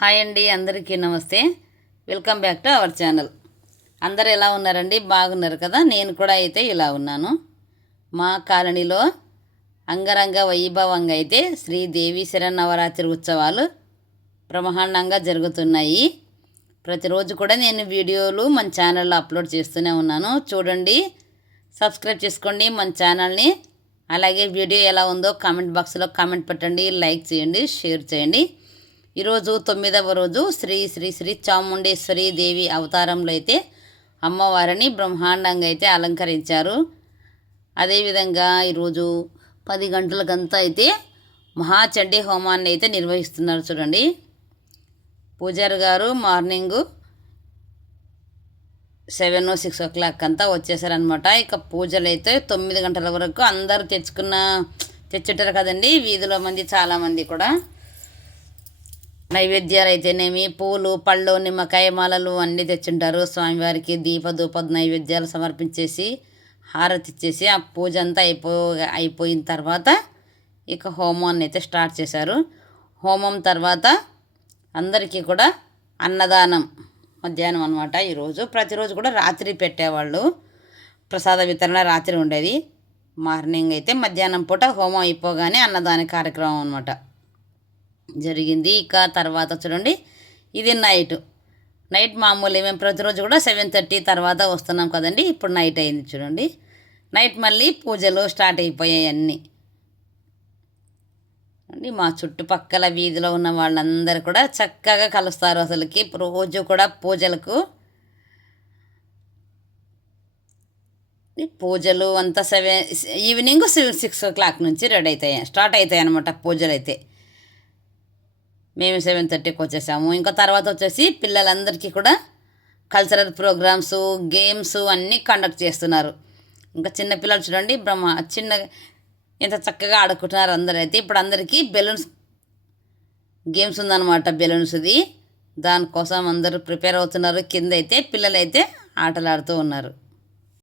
Hi అండి అందరికీ నమస్తే. Welcome back to our channel అందరు ఎలా ఉన్నారండి? బాగున్నారు కదా? నేను కూడా అయితే ఇలా ఉన్నాను. మా కాలనీలో అంగరంగ వైభవంగా అయితే శ్రీదేవి శరన్నవరాత్రి ఉత్సవాలు బ్రహ్మాండంగా జరుగుతున్నాయి. ప్రతిరోజు కూడా నేను వీడియోలు మన ఛానల్లో అప్లోడ్ చేస్తూనే ఉన్నాను. చూడండి సబ్స్క్రైబ్ చేసుకోండి మన ఛానల్ని అలాగే వీడియో ఎలా ఉందో కామెంట్ బాక్స్లో కామెంట్ పెట్టండి లైక్ చేయండి షేర్ చేయండి. ఈరోజు తొమ్మిదవ రోజు శ్రీ శ్రీ శ్రీ చాముండేశ్వరి దేవి అవతారంలో అయితే అమ్మవారిని బ్రహ్మాండంగా అయితే అలంకరించారు. అదేవిధంగా ఈరోజు పది గంటలకంతా అయితే మహాచండీ హోమాన్ని అయితే నిర్వహిస్తున్నారు చూడండి. పూజారి గారు morning seven six o'clock అంతా వచ్చేసారనమాట ఇక పూజలు అయితే తొమ్మిది గంటల వరకు అందరూ తెచ్చుకున్న తెచ్చుంటారు కదండి వీధిలో మంది చాలామంది కూడా. నైవేద్యాలు అయితేనేమి పూలు పళ్ళు నిమ్మకాయ మాలలు అన్నీ తెచ్చుంటారు. స్వామివారికి దీప నైవేద్యాలు సమర్పించేసి హారతి ఇచ్చేసి ఆ పూజ అంతా అయిపో అయిపోయిన తర్వాత ఇక హోమాన్ని అయితే స్టార్ట్ చేశారు. హోమం తర్వాత అందరికీ కూడా అన్నదానం మధ్యాహ్నం అనమాట ఈరోజు ప్రతిరోజు కూడా రాత్రి పెట్టేవాళ్ళు. ప్రసాద వితరణ రాత్రి ఉండేది. మార్నింగ్ అయితే మధ్యాహ్నం పూట హోమం అయిపోగానే అన్నదాన కార్యక్రమం అనమాట జరిగింది. ఇక తర్వాత చూడండి. ఇది నైట్. నైట్ మామూలు మేము ప్రతిరోజు కూడా సెవెన్ థర్టీ తర్వాత వస్తున్నాం కదండి. ఇప్పుడు నైట్ అయింది చూడండి. నైట్ మళ్ళీ పూజలు స్టార్ట్ అయిపోయాయి అన్నీ. అండి మా చుట్టుపక్కల వీధిలో ఉన్న వాళ్ళందరూ కూడా చక్కగా కలుస్తారు అసలుకి. రోజు కూడా పూజలకు. పూజలు అంతా seven evening six o'clock నుంచి రెడీ అవుతాయి స్టార్ట్ అవుతాయి అనమాట పూజలు అయితే మేము సెవెన్ థర్టీకి వచ్చేసాము. ఇంకా తర్వాత వచ్చేసి పిల్లలందరికీ కూడా కల్చరల్ ప్రోగ్రామ్స్ గేమ్స్ అన్నీ కండక్ట్ చేస్తున్నారు. ఇంకా చిన్న పిల్లలు చూడండి బ్రహ్మ చిన్న ఎంత చక్కగా ఆడుకుంటున్నారు అందరూ అయితే. ఇప్పుడు అందరికీ బెలూన్స్ గేమ్స్ ఉందన్నమాట బెలూన్స్ది దానికోసం అందరూ ప్రిపేర్ అవుతున్నారు. కింద అయితే పిల్లలైతే ఆటలాడుతూ ఆటలు ఆడుతూ ఉన్నారు.